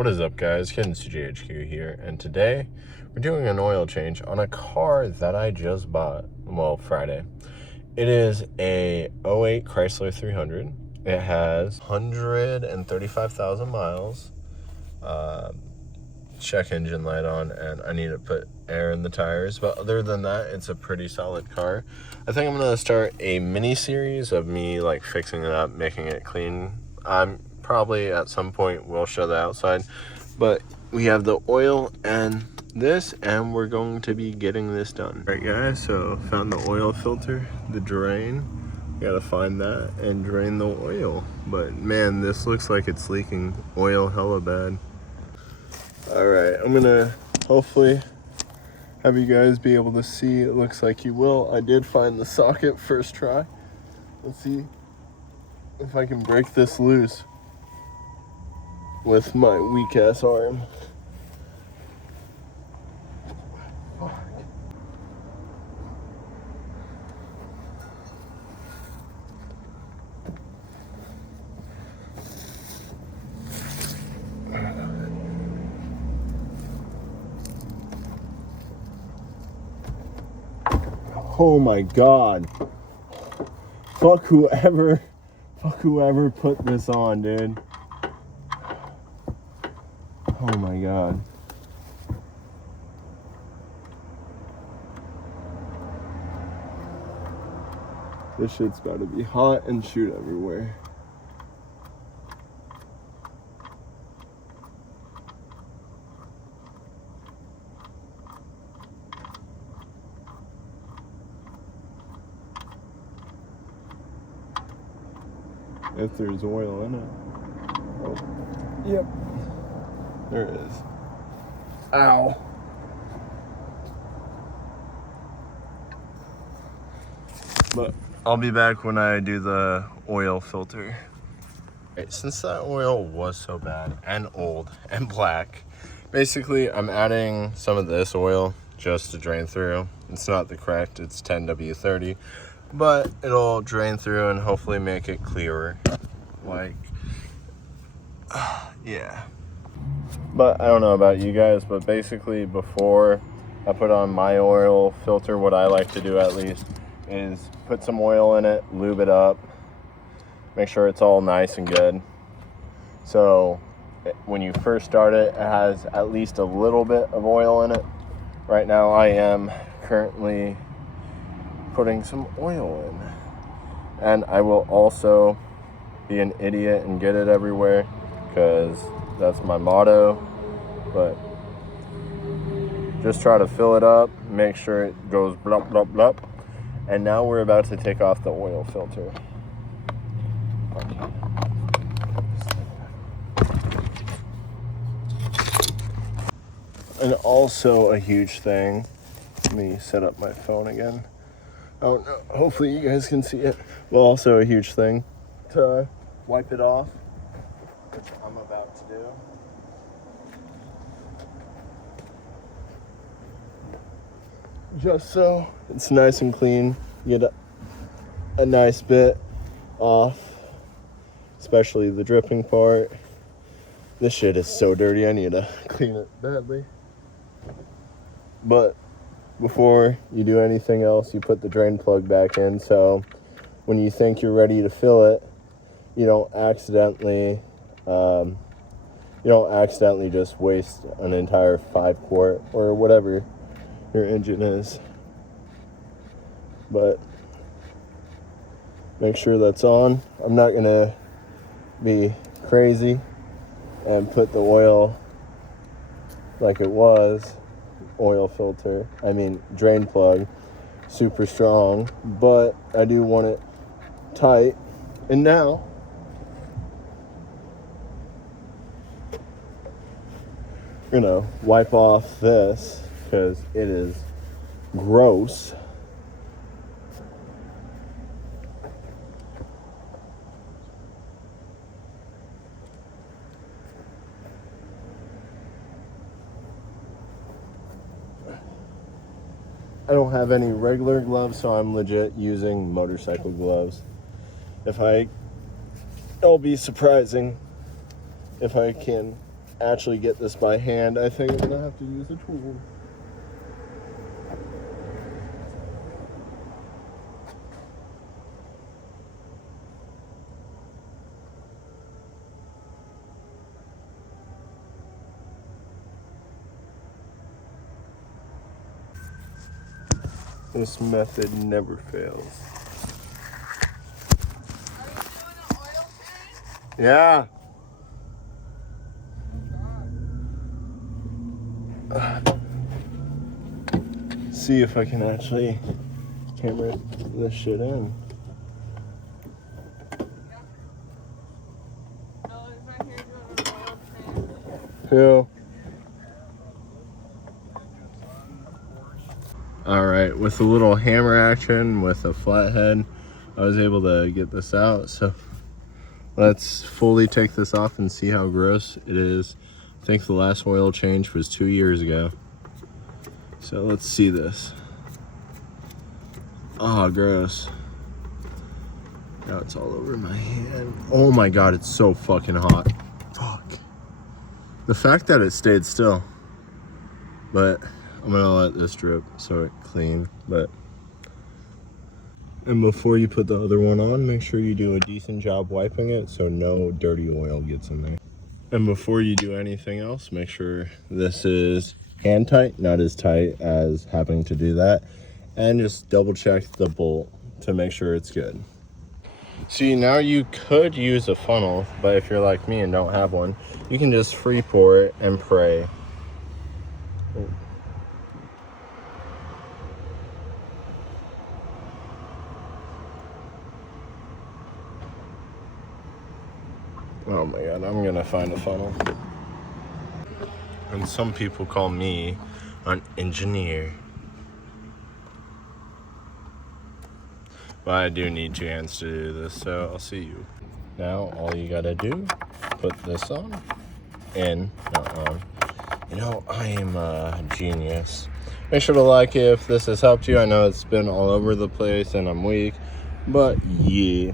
What is up, guys? Ken CJHQ here, and today we're doing an oil change on a car that I just bought, well, Friday. It is a '08 Chrysler 300. It has 135,000 miles, check engine light on, and I need to put air in the tires, but other than that, it's a pretty solid car. I think I'm going to start a mini series of me like fixing it up, making it clean. I'm probably at some point will show the outside, but we have the oil and this, and we're going to be getting this done. All right, guys, so found the oil filter, the drain. Gotta find that and drain the oil, but man, this looks like it's leaking oil hella bad. All right, I'm gonna hopefully have you guys be able to see. It looks like you will. I did find the socket first try. Let's see if I can break this loose with my weak ass arm. Oh my god. Fuck whoever put this on, dude. Oh my god. This shit's about to be hot and shoot everywhere. If there's oil in it. Oh, yep. There it is. Ow. But I'll be back when I do the oil filter. Right, since that oil was so bad and old and black, basically I'm adding some of this oil just to drain through. It's not the correct, it's 10W30. But it'll drain through and hopefully make it clearer. Like, yeah. But I don't know about you guys, but basically before I put on my oil filter, what I like to do at least is put some oil in it, lube it up, make sure it's all nice and good. So when you first start it, it has at least a little bit of oil in it. Right now I am currently putting some oil in, and I will also be an idiot and get it everywhere, because that's my motto. But just try to fill it up, make sure it goes blop blop blop. And now we're about to take off the oil filter. And also a huge thing, let me set up my phone again. Oh no, hopefully you guys can see it. Well, also a huge thing to wipe it off, which I'm about to do. Just so it's nice and clean, get a nice bit off, especially the dripping part. This shit is so dirty, I need to clean it badly. But before you do anything else, you put the drain plug back in, so when you think you're ready to fill it, you don't accidentally just waste an entire 5-quart or whatever your engine is. But make sure that's on. I'm not gonna be crazy and put the oil like it was, oil filter, drain plug, super strong, but I do want it tight. And now we're gonna wipe off this because it is gross. I don't have any regular gloves, so I'm legit using motorcycle gloves. It'll be surprising if I can actually get this by hand, I think I'm gonna have to use a tool. This method never fails. Yeah. See if I can actually camera this shit in. Who? Alright, with a little hammer action with a flathead, I was able to get this out. So let's fully take this off and see how gross it is. I think the last oil change was 2 years ago. So let's see this. Oh, gross. Now it's all over my hand. Oh my god, it's so fucking hot. Fuck. The fact that it stayed still. But I'm gonna let this drip so it clean. And before you put the other one on, make sure you do a decent job wiping it so no dirty oil gets in there. And before you do anything else, make sure this is hand tight, not as tight as having to do that. And just double check the bolt to make sure it's good. See, now you could use a funnel, but if you're like me and don't have one, you can just free pour it and pray. Oh my god, I'm gonna find a funnel. And some people call me an engineer. But I do need 2 hands to do this, so I'll see you. Now all you gotta do, put this on, in, not on. You know, I am a genius. Make sure to like it if this has helped you. I know it's been all over the place and I'm weak, but yeah.